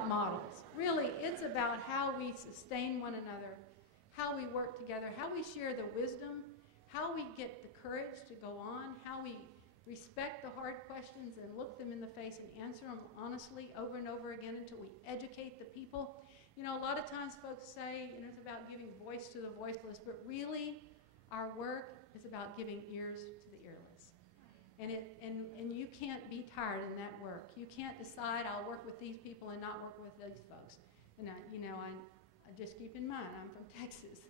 models. Really, it's about how we sustain one another, how we work together, how we share the wisdom, how we get the courage to go on, how we respect the hard questions and look them in the face and answer them honestly over and over again until we educate the people. You know, a lot of times folks say, you know, it's about giving voice to the voiceless, but really our work is about giving ears to the earless. And you can't be tired in that work. You can't decide I'll work with these people and not work with these folks. And I just keep in mind, I'm from Texas,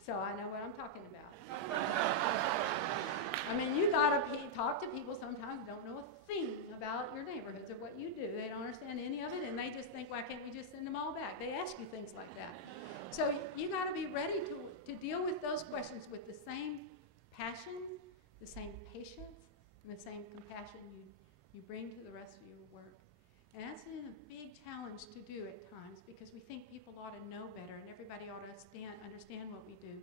so I know what I'm talking about. I mean, you gotta talk to people sometimes don't know a thing about your neighborhoods or what you do. They don't understand any of it, and they just think, why can't we just send them all back? They ask you things like that. So you gotta be ready to deal with those questions with the same passion, the same patience, and the same compassion you bring to the rest of your work. And that's a big challenge to do at times because we think people ought to know better and everybody ought to understand what we do.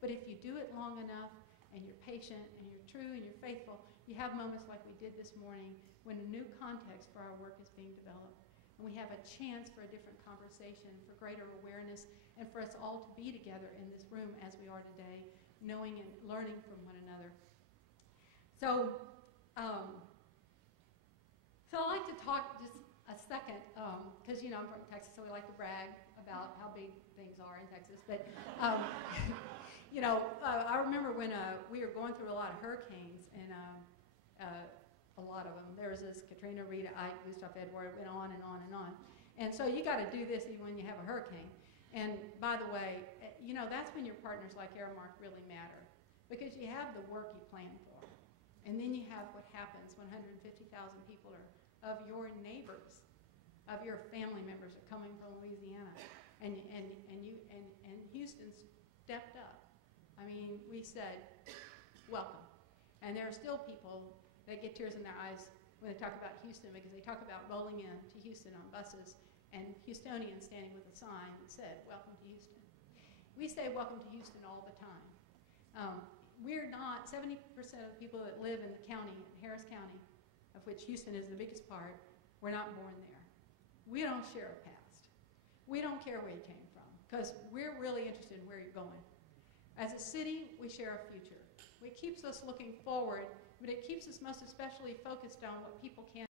But if you do it long enough and you're patient and you're true and you're faithful, you have moments like we did this morning when a new context for our work is being developed. And we have a chance for a different conversation, for greater awareness, and for us all to be together in this room as we are today, knowing and learning from one another. So, I'd like to talk just a second, because you know I'm from Texas, so we like to brag about how big things are in Texas. But you know, I remember when we were going through a lot of hurricanes, and a lot of them. There was this Katrina, Rita, Ike, Gustav, Edward. It went on and on and on. And so you got to do this even when you have a hurricane. And by the way, you know that's when your partners like ARAMARK really matter, because you have the work you plan for. And then you have what happens when 150,000 people of your neighbors, of your family members are coming from Louisiana. And Houston stepped up. I mean, we said, welcome. And there are still people that get tears in their eyes when they talk about Houston, because they talk about rolling in to Houston on buses and Houstonians standing with a sign that said, welcome to Houston. We say welcome to Houston all the time. We're not, 70% of the people that live in the county, Harris County, of which Houston is the biggest part, were not born there. We don't share a past. We don't care where you came from, because we're really interested in where you're going. As a city, we share a future. It keeps us looking forward, but it keeps us most especially focused on what people can